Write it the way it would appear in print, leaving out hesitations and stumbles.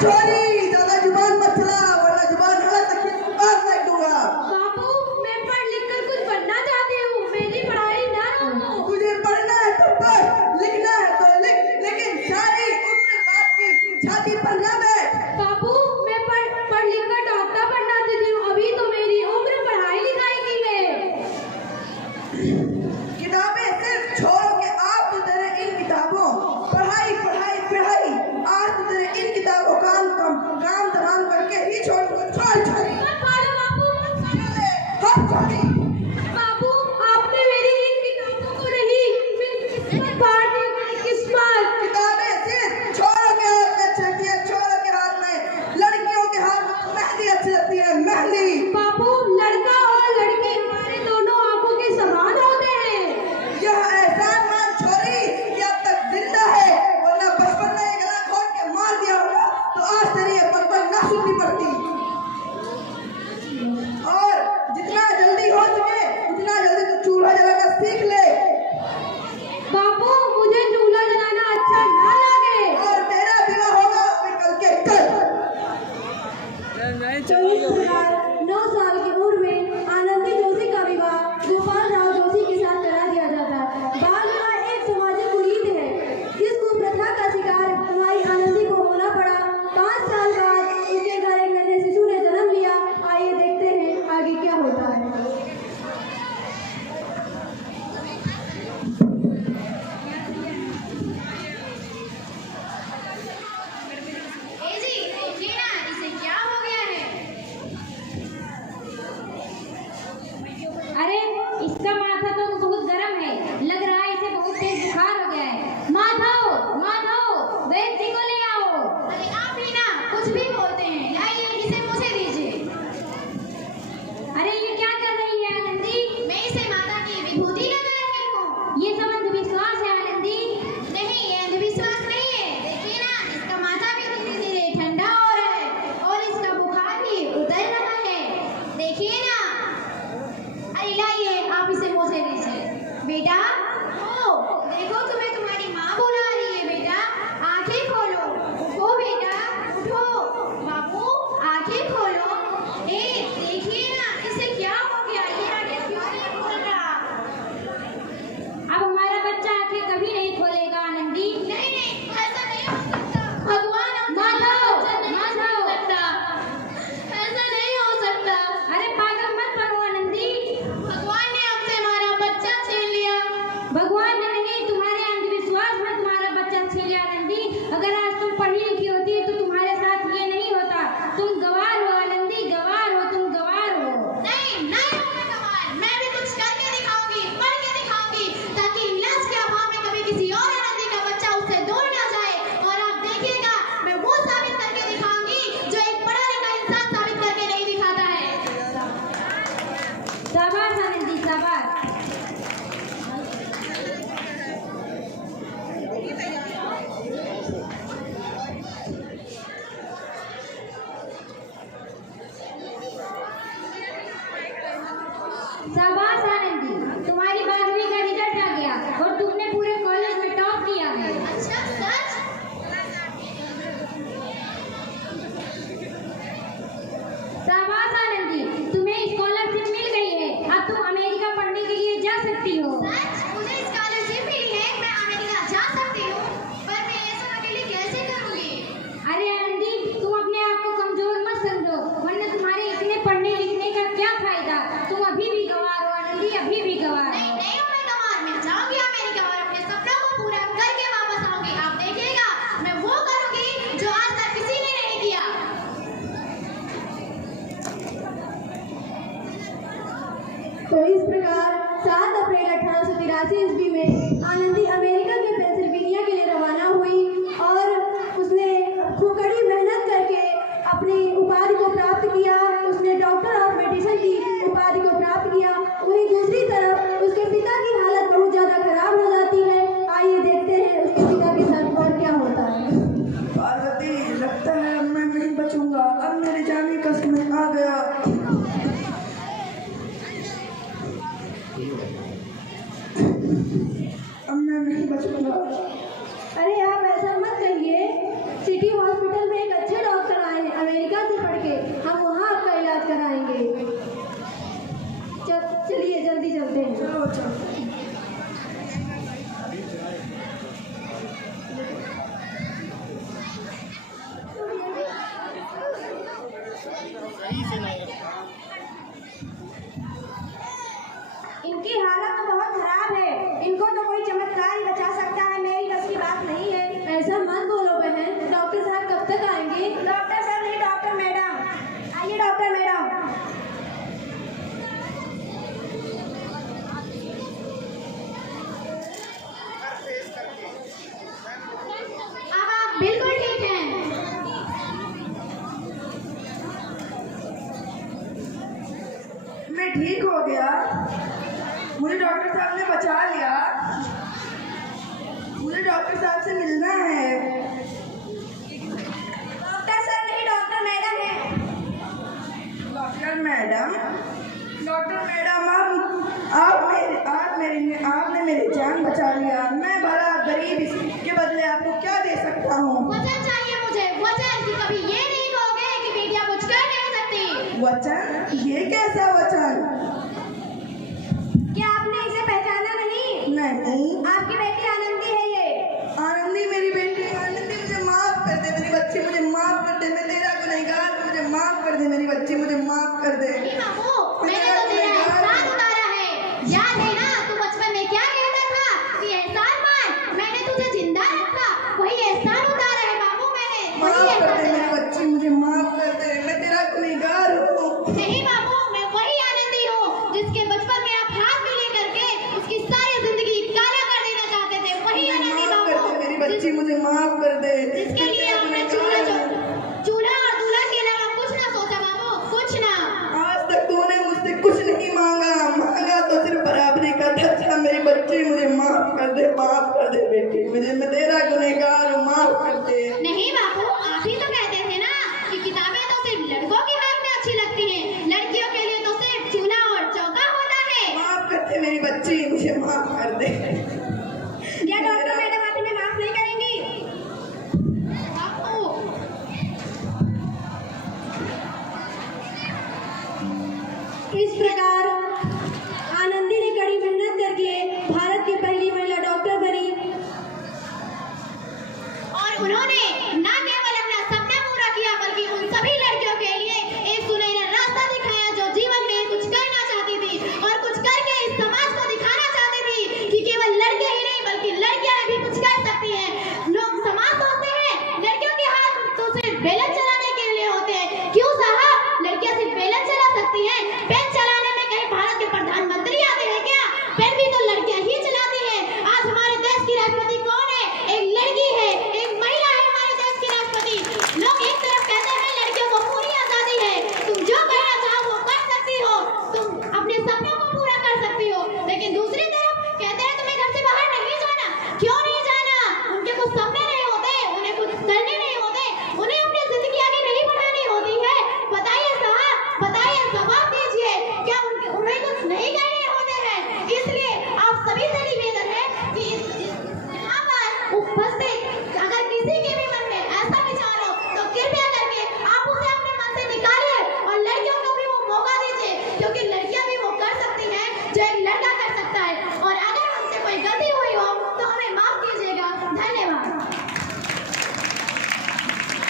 छोरी ज्यादा जुबान मत चला वरना जुबान हालत तक बात फेंक दूंगा। बाबू मैं पढ़ लिख कर कुछ बनना चाहती हूँ, मेरी पढ़ाई ना रोको। तुझे पढ़ना है तो पढ़, लिखना है तो लिख, लेकिन सारी उम्र बाप की छाती पर ना बैठ। बाबू मैं पढ़ लिख कर डॉक्टर बनना चाहती हूँ, अभी तो मेरी उम्र पढ़ाई लिखाई की है। किताबें सिर्फ छोड़ो के आप तो तेरे इन किताबों पढ़ाई पढ़ाई पढ़ाई आज तो तेरे इन किताबों काम तमाम करके ही छोड़ूंगा। छोड़ छोड़ी मत मारो बाबू, हाथ छोड़ी। बाबू आपने मेरी इन किताबों को नहीं, मेरी किस्मत फाड़ दी, मेरी किस्मत। किताबें सिर्फ छोरों के हाथ में अच्छी लगती है, छोरों के हाथ में, लड़कियों के हाथ में मेहंदी अच्छी लगती है, मेहंदी। बाबू लड़का और लड़की हमारे दोनों आंखों के समान होते हैं। यह एहसान मान छोरी कि अब तक जिंदा है, वरना बचपन में एक गला खोल के मार दिया होगा तो आज तेरी ये पकड़ ना सुननी पड़ती। और जितना जल्दी हो सके उतना जल्दी तो चूल्हा जलाना सीख ले। बाबू मुझे चूल्हा जलाना अच्छा ना लगे। और तेरा विवाह होगा फिर कल के कल। 9 साल की उम्र में आनंदी जोशी का विवाह गोपाल राव जोशी के साथ करा दिया जाता है। बाल विवाह एक सामाजिक कुरीति है, जिस कुप्रथा का शिकार हमारी आनंदी को होना पड़ा। 5 साल बाद उसके घर एक नन्हे शिशु ने जन्म लिया। आइए देखते हैं आगे क्या होता है। अरे इसका माथा तो बहुत गर्म है, लग रहा है इसे बहुत तेज बुखार हो गया है। माधव माधव वैद्य जी को ले आओ। अरे आप ही ना कुछ भी बोलते हैं, लाइए इसे मुझे दीजिए। अरे ये क्या कर रही है आनंदी? मैं इसे माता की विभूति लगा रही हूँ। ये सब अंधविश्वास है आनंदी। नहीं ये अंधविश्वास नहीं है, देखिए ना इसका माथा भी धीरे धीरे ठंडा हो रहा है और इसका बुखार भी उतर रहा है, देखिए ना। अरे लाइए आप इसे मुझे दीजिए। बेटा ओ देखो तुम्हें तुम्हारी माँ बुला रही है, बेटा आंखें खोलो। उठो बेटा उठो। बाबू आंखें खोलो। ए देखिए ना इसे क्या हो गया, ये आंखें क्यों नहीं खोल रहा? अब हमारा बच्चा आंखें कभी नहीं खोलेगा आनंदी। नहीं नहीं ऐसा नहीं हो सकता। भगवान माधव माधव ऐसा नहीं हो सकता। अरे पागल मत बनो आनंदी, भगवान ने हमसे हमारा बच्चा छीन लिया। भगवान ने नहीं, तुम्हारे अंधविश्वास में तुम्हारा बच्चा छीन लिया आनंदी। अगर आज तुम पढ़ी लिखी होती तो तुम्हारे साथ ये नहीं होता। तुम गवार हो आनंदी, गवार हो, तुम गवार हो। नहीं नहीं हूँ मैं गवार, मैं भी कुछ करके दिखाऊंगी, पढ़ के दिखाऊंगी, ताकि इलाज के अभाव में कभी किसी और आनंदी का बच्चा उससे दूर ना जाए। और आप देखिएगा मैं वो साबित करके दिखाऊंगी जो एक पढ़ा लिखा इंसान साबित करके नहीं दिखाता है। शाबाश आनंदी शाबाश। शाबाश आनंदी, तुम्हारी 12वीं का रिजल्ट आ गया और तुमने पूरे कॉलेज में टॉप किया है। अच्छा सच? शाबाश आनंदी, तुम्हें स्कॉलरशिप मिल गई है, अब तुम अमेरिका पढ़ने के लिए जा सकती हो। सच? मुझे स्कॉलरशिप मिली है, मैं अमेरिका जा सकती हूँ, पर मैं ये सब अकेले कैसे करूँगी? अरे आनंदी तुम अपने आप को कमजोर मत समझो, वरना तुम्हारे इतने पढ़ने लिखने का क्या फायदा। तुम अभी भी गवार हो आनंदी, अभी भी गवार हो। नहीं नहीं हूँ मैं गवार, मैं जाऊँगी अमेरिका और अपने सपनों को पूरा करके वापस आऊँगी। आप देखिएगा मैं वो करूँगी जो आज तक किसी ने नहीं किया। तो इस प्रकार 7 अप्रैल 1883 ईस्वी में आनंदी अमेरिका के पेंसिल्वेनिया के लिए रवाना हुई और उसने खूब कड़ी मेहनत करके अपनी उपाधि को प्राप्त किया। उसने डॉक्टर ऑफ मेडिसिन की उपाधि को प्राप्त किया। वहीं दूसरी तरफ उसके पिता की हालत बहुत ज्यादा खराब हो जाती है। आइए देखते हैं उसके पिता के साथ और क्या होता है। पार्वती लगता है अब मैं नहीं बचूंगा, अब मेरे जाने का समय आ गया। अब मैं नहीं बच इनकी हालत तो बहुत खराब है। इनको तो कोई चमत्कार ही बचा सकता है, मेरी बस की बात नहीं है। ऐसा मत बोलो बहन, डॉक्टर साहब कब तक आएंगे? डॉक्टर सर नहीं, डॉक्टर मैडम। आइए डॉक्टर मैडम। अब आप बिल्कुल ठीक हैं। मैं ठीक हो गया, मुझे डॉक्टर साहब ने बचा लिया। मुझे डॉक्टर साहब से मिलना है। डॉक्टर सर नहीं, डॉक्टर मैडम है। डॉक्टर मैडम, डॉक्टर मैडम, आपने मेरी जान बचा लिया। मैं बड़ा गरीब, इसके बदले आपको क्या दे सकता हूँ? वचन चाहिए मुझे, वचन कि कभी ये नहीं कहोगे कि बेटियां कुछ कर नहीं सकती। वचन? ये कैसा वचन? क्या आपने इसे पहचाना नहीं? नहीं। आपकी बेटी आनंदी है ये। आनंदी मेरी बेटी, आनंदी मुझे माफ कर दे, मेरी बच्ची मुझे माफ कर दे। मैं तेरा गुनहगार हूं, मुझे माफ कर दे, मेरी बच्ची मुझे माफ कर दे। नहीं बाबू, मैंने तो तेरा एहसान उतारा है। याद है ना तू बचपन में क्या कहता था कि एहसान मान, मैंने तुझे जिंदा रखा। वही एहसान उतारा है बाबू मैंने, वही माफ कर दे, एहसान। मेरी बच्ची मुझे माफ कर दे, मैं तेरा गुनहगार हूँ। नहीं बाबू, मैं वही आनंदी हूँ जिसके बचपन में आप हाथ में लेकर के उसकी सारी जिंदगी काला कर देना चाहते थे। वही आनंदी माफ कर दे, मेरी बच्ची बाबू मुझे माफ कर दे। जिसके लिए आपने चूल्हा और दुल्हन के अलावा कुछ ना सोचा बाबू, कुछ ना। आज तक तूने मुझसे कुछ नहीं मांगा तो सिर्फ बराबरी का था। मेरी बच्ची मुझे माफ कर दे, माफ कर दे बेटी, मैं तेरा गुनहगार हूँ, माफ कर दे। नहीं बाबू, आप ही तो कहते थे ना कि किताबें तो सिर्फ लड़कों के हाथ में अच्छी लगती हैं, लड़कियों के लिए तो सिर्फ चूल्हा और चौका होता है। माफ कर दे मेरी बच्ची, मुझे माफ कर दे। क्या डॉक्टर मैडम आप इन्हें माफ नहीं करेंगी? बाबू इस प्रकार आनंदी ने कड़ी मेहनत करके भारत की पहली महिला डॉक्टर बनी और उन्होंने न केवल अपना सपना पूरा किया बल्कि उन सभी लड़कियों के लिए एक सुनहरा रास्ता दिखाया जो जीवन में कुछ करना चाहती थी और कुछ करके इस समाज को दिखाना चाहती थी कि केवल लड़के ही नहीं बल्कि लड़कियां भी कुछ कर सकती हैं। लोग समाज सोचते हैं लड़कियों के हाथ तो सिर्फ बेलन